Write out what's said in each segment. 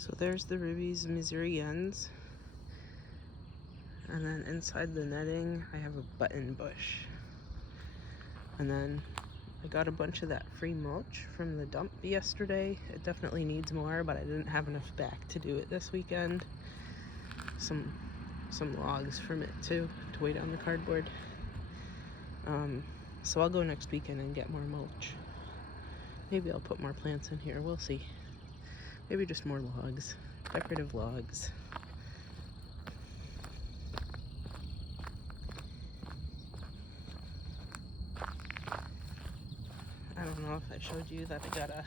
So there's the Ribbies Missourians. And then inside the netting, I have a button bush. And then I got a bunch of that free mulch from the dump yesterday. It definitely needs more, but I didn't have enough back to do it this weekend. Some logs from it too, to weigh down the cardboard. So I'll go next weekend and get more mulch. Maybe I'll put more plants in here, we'll see. Maybe just more logs, decorative logs. I don't know if I showed you that I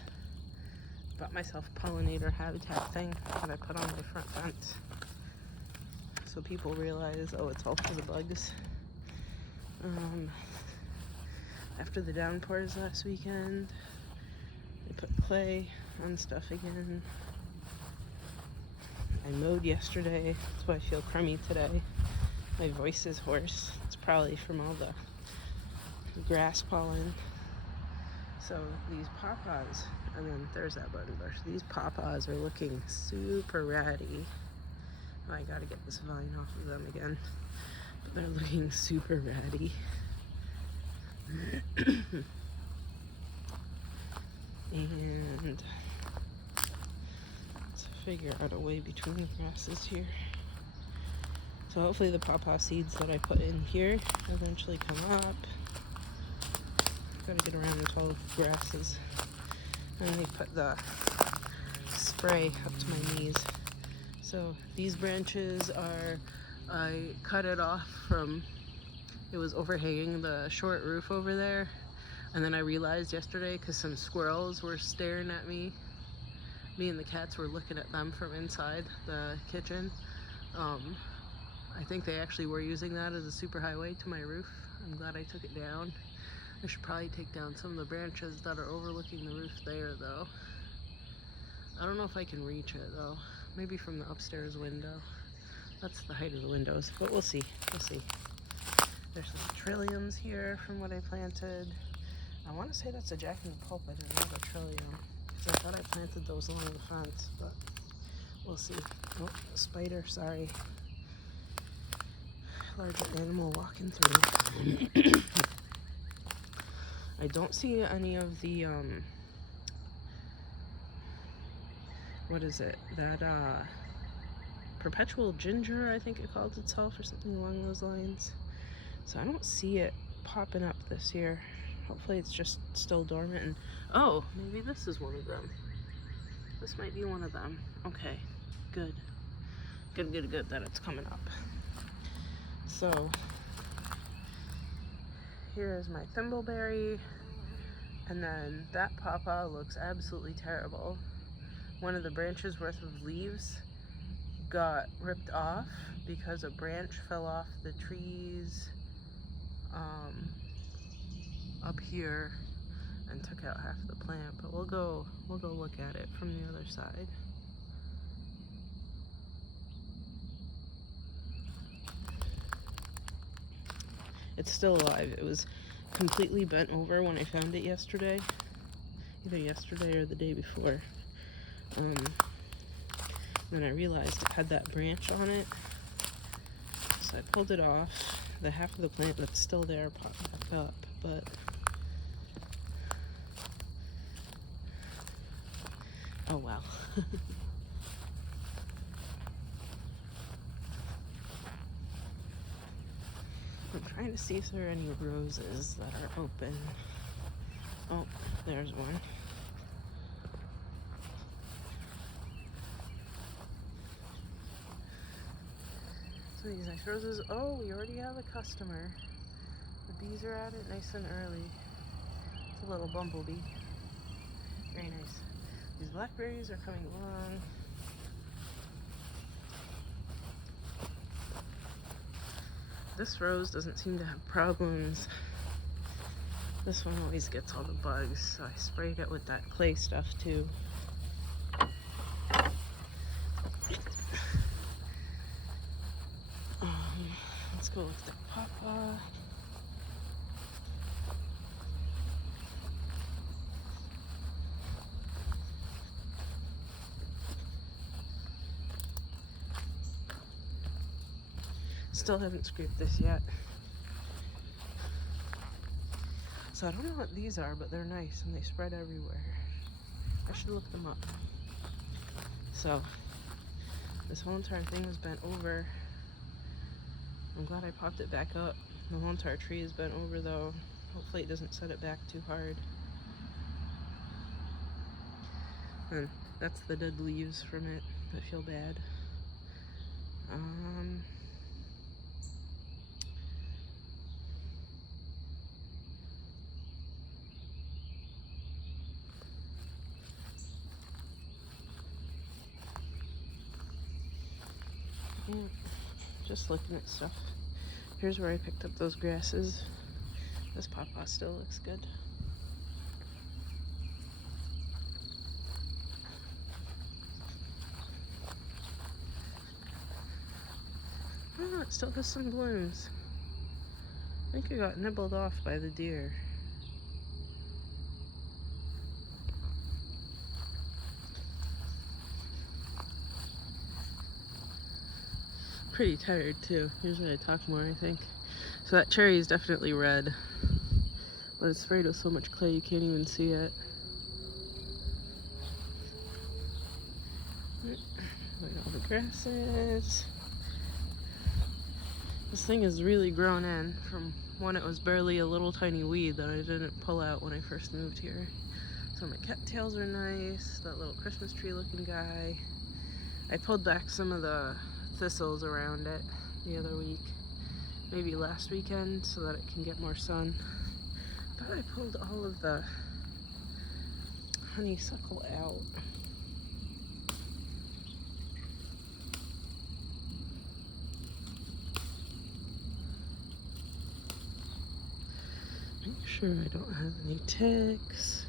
bought myself pollinator habitat thing that I put on my front fence. So people realize, oh, it's all for the bugs. After the downpours last weekend, I put clay on stuff again. I mowed yesterday, that's why I feel crummy today. My voice is hoarse. It's probably from all the grass pollen. So these pawpaws, and then there's that button bush. These pawpaws are looking super ratty. Oh, I gotta get this vine off of them again. But they're looking super ratty. And let's figure out a way between the grasses here. So hopefully the pawpaw seeds that I put in here eventually come up. Gotta get around the tall grasses. And they put the spray up to my knees. So these branches are, I cut it off from, it was overhanging the short roof over there. And then I realized yesterday, because some squirrels were staring at me. Me and the cats were looking at them from inside the kitchen. I think they actually were using that as a super highway to my roof. I'm glad I took it down. I should probably take down some of the branches that are overlooking the roof there though. I don't know if I can reach it though. Maybe from the upstairs window. That's the height of the windows, but we'll see. We'll see. There's some trilliums here from what I planted. I want to say that's a Jack in the Pulpit and not a trillium, because I thought I planted those along the fence, but we'll see. Oh, a spider, sorry. Larger animal walking through. I don't see any of the, what is it? That, perpetual ginger, I think it called itself, or something along those lines. So I don't see it popping up this year. Hopefully it's just still dormant. And oh, maybe this is one of them. This might be one of them. Okay, good. Good that it's coming up. So here's my thimbleberry, and then that pawpaw looks absolutely terrible. One of the branches worth of leaves got ripped off because a branch fell off the trees up here and took out half the plant, but we'll go look at it from the other side. It's still alive. It was completely bent over when I found it yesterday, either yesterday or the day before. Then I realized it had that branch on it, so I pulled it off. The half of the plant that's still there popped back up, but oh well. I'm trying to see if there are any roses that are open. Oh, there's one. So these nice roses. Oh, we already have a customer. The bees are at it nice and early. It's a little bumblebee. Very nice. These blackberries are coming along. This rose doesn't seem to have problems. This one always gets all the bugs, so I sprayed it with that clay stuff too. Let's go with the pawpaw. Still haven't scraped this yet. So I don't know what these are, but they're nice and they spread everywhere. I should look them up. So this whole entire thing was bent over. I'm glad I popped it back up. The whole entire tree is bent over though. Hopefully it doesn't set it back too hard. And that's the dead leaves from it. I feel bad. Yeah, just looking at stuff. Here's where I picked up those grasses. This pawpaw still looks good. Oh, it still has some blooms. I think it got nibbled off by the deer. Pretty tired too. Usually I talk more, I think. So that cherry is definitely red, but it's sprayed with so much clay you can't even see it. Look at all the grasses. This thing is really grown in from when it was barely a little tiny weed that I didn't pull out when I first moved here. So my cattails are nice. That little Christmas tree looking guy. I pulled back some of the thistles around it the other week, maybe last weekend, so that it can get more sun. I thought I pulled all of the honeysuckle out. Make sure I don't have any ticks.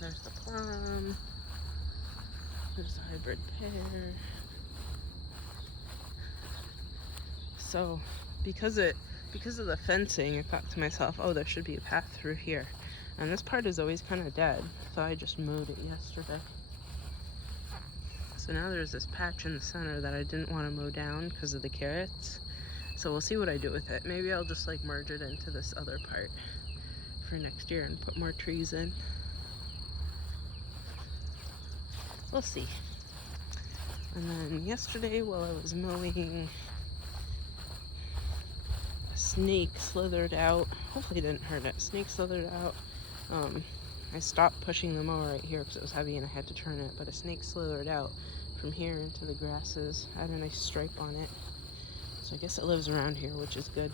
There's the plum. There's the hybrid pear. So because of the fencing, I thought to myself, oh, there should be a path through here. And this part is always kind of dead, so I just mowed it yesterday. So now there's this patch in the center that I didn't want to mow down because of the carrots. So we'll see what I do with it. Maybe I'll just like merge it into this other part for next year and put more trees in. We'll see. And then yesterday while I was mowing, a snake slithered out. Hopefully it didn't hurt it. Snake slithered out. I stopped pushing the mower right here because it was heavy and I had to turn it, but a snake slithered out from here into the grasses. I had a nice stripe on it. So I guess it lives around here, which is good.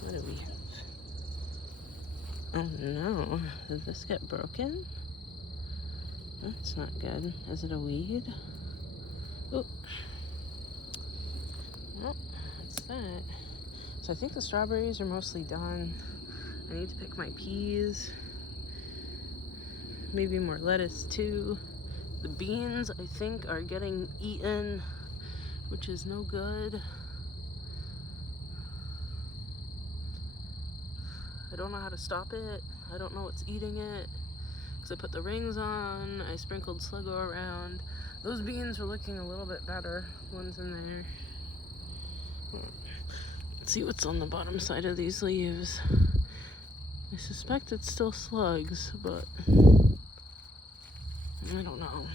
What do we have? Oh no, did this get broken? That's not good. Is it a weed? Oh. Well, that's that. So I think the strawberries are mostly done. I need to pick my peas. Maybe more lettuce too. The beans, I think, are getting eaten, which is no good. I don't know how to stop it. I don't know what's eating it. Because I put the rings on, I sprinkled Sluggo around. Those beans are looking a little bit better. One's in there. Let's see what's on the bottom side of these leaves. I suspect it's still slugs, but I don't know.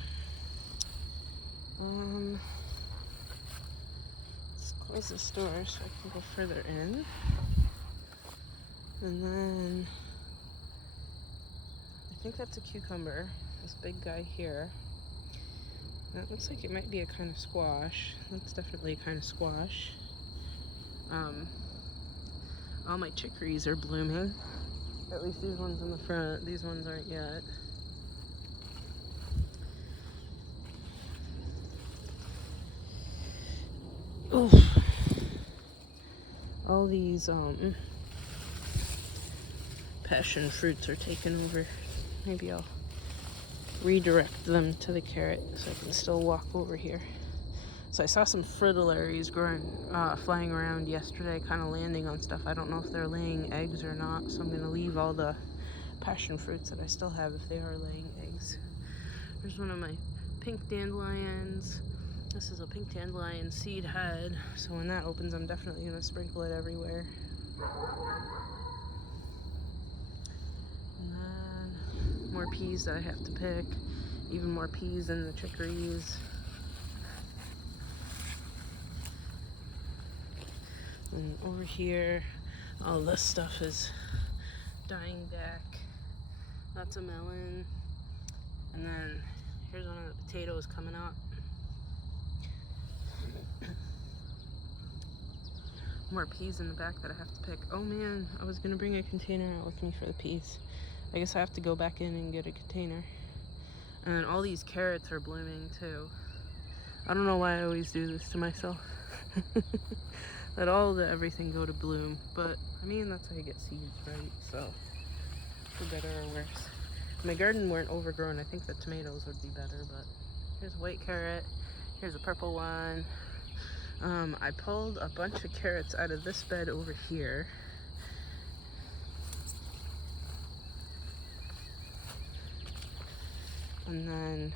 Let's close the store so I can go further in. And then I think that's a cucumber, this big guy here. That looks like it might be a kind of squash. That's definitely a kind of squash. All my chicories are blooming. At least these ones in the front. These ones aren't yet. Oof. All these passion fruits are taken over. Maybe I'll redirect them to the carrot so I can still walk over here. So I saw some fritillaries growing, flying around yesterday, kind of landing on stuff. I don't know if they're laying eggs or not, so I'm going to leave all the passion fruits that I still have if they are laying eggs. There's one of my pink dandelions. This is a pink dandelion seed head, so when that opens, I'm definitely going to sprinkle it everywhere. And then more peas that I have to pick. Even more peas in the chicories. And over here, all this stuff is dying back. Lots of melon. And then here's one of the potatoes coming up. More peas in the back that I have to pick. Oh man, I was gonna bring a container out with me for the peas. I guess I have to go back in and get a container. And then all these carrots are blooming too. I don't know why I always do this to myself. Let all the everything go to bloom. But I mean, that's how you get seeds, right? So for better or worse. If my garden weren't overgrown, I think the tomatoes would be better, but here's a white carrot. Here's a purple one. I pulled a bunch of carrots out of this bed over here. And then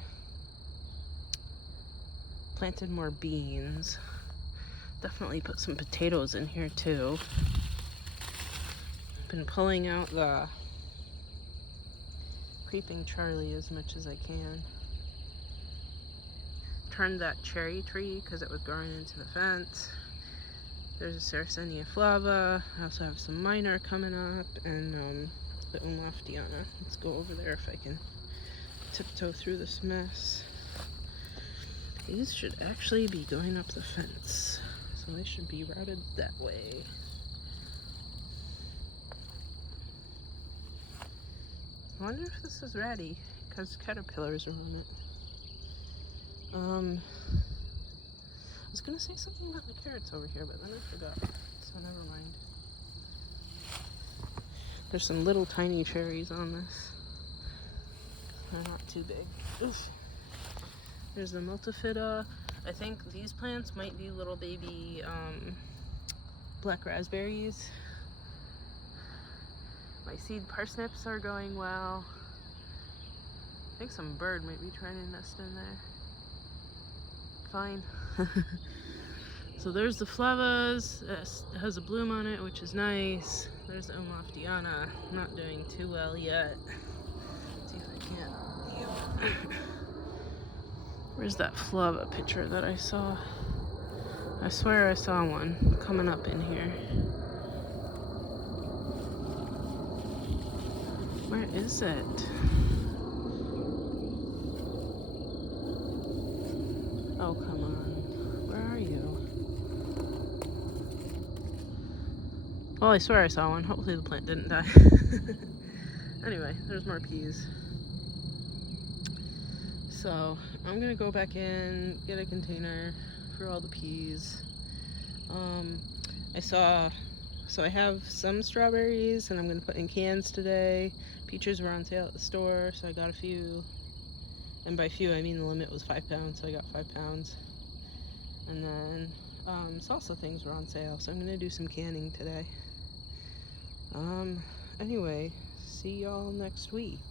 planted more beans. Definitely put some potatoes in here too. Been pulling out the creeping Charlie as much as I can. Turned that cherry tree because it was growing into the fence. There's a Sarracenia flava. I also have some minor coming up, and the Umlaftiana. Let's go over there if I can tiptoe through this mess. These should actually be going up the fence, so they should be routed that way. I wonder if this is ready, because caterpillars are on it. I was gonna say something about the carrots over here, but then I forgot, so never mind. There's some little tiny cherries on this. They're not too big. Oof. There's the multifida. I think these plants might be little baby black raspberries. My seed parsnips are going well. I think some bird might be trying to nest in there. Fine. So there's the flavas. It has a bloom on it, which is nice. There's the Umlaftiana. Not doing too well yet. Let's see if I can't. Where's that flava picture that I saw? I swear I saw one coming up in here. Where is it? Oh, come on. Where are you? Well, I swear I saw one. Hopefully the plant didn't die. Anyway, there's more peas. So I'm gonna go back in, get a container for all the peas. So I have some strawberries and I'm gonna put in cans today. Peaches were on sale at the store, so I got a few. And by few, I mean the limit was 5 pounds, so I got 5 pounds. And then salsa things were on sale, so I'm gonna do some canning today. Anyway, see y'all next week.